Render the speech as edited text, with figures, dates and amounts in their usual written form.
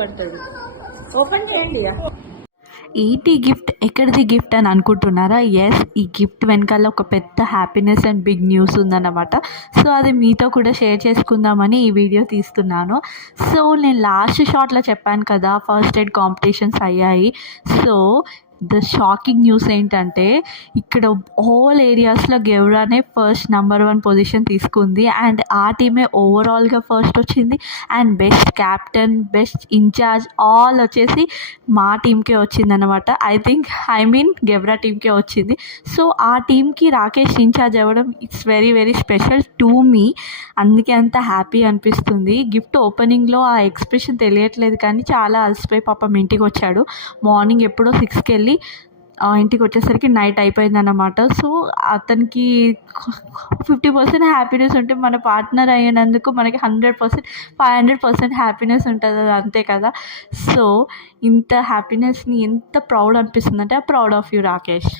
పడుతుంది. ఓపెన్ చేయండి. ఏంటి గిఫ్ట్, ఎక్కడిది గిఫ్ట్ అని అనుకుంటున్నారా? ఎస్, ఈ గిఫ్ట్ వెనకాల ఒక పెద్ద హ్యాపీనెస్ అండ్ బిగ్ న్యూస్ ఉందన్నమాట. సో అది మీతో కూడా షేర్ చేసుకుందామని ఈ వీడియో తీస్తున్నాను. సో నేను లాస్ట్ షార్ట్లో చెప్పాను కదా, ఫస్ట్ ఎయిడ్ కాంపిటీషన్స్ అయ్యాయి. సో ద షాకింగ్ న్యూస్ ఏంటంటే, ఇక్కడ హోల్ ఏరియాస్లో గెవ్రానే ఫస్ట్ నెంబర్ 1 పొజిషన్ తీసుకుంది. అండ్ ఆ టీమే ఓవరాల్గా ఫస్ట్ వచ్చింది. And best captain, best in charge all వచ్చేసి మా టీంకే వచ్చిందనమాట. ఐ మీన్ గెవ్రా టీంకే వచ్చింది. సో ఆ టీంకి రాకేష్ ఇన్ఛార్జ్ అవ్వడం it's very very special to me. అందుకే అంత హ్యాపీ అనిపిస్తుంది. గిఫ్ట్ ఓపెనింగ్లో ఆ ఎక్స్ప్రెషన్ తెలియట్లేదు, కానీ చాలా అలసిపోయి పాపం ఇంటికి వచ్చాడు. మార్నింగ్ ఎప్పుడో 6కి వెళ్ళి ఇంటికి వచ్చేసరికి నైట్ అయిపోయిందన్నమాట. సో అతనికి 50% హ్యాపీనెస్ ఉంటే, మన పార్ట్నర్ అయినందుకు మనకి 100%, 500% హ్యాపీనెస్ ఉంటుంది, అది అంతే కదా. సో ఇంత హ్యాపీనెస్ని ఎంత ప్రౌడ్ అనిపిస్తుంది అంటే, ప్రౌడ్ ఆఫ్ యూ రాకేష్.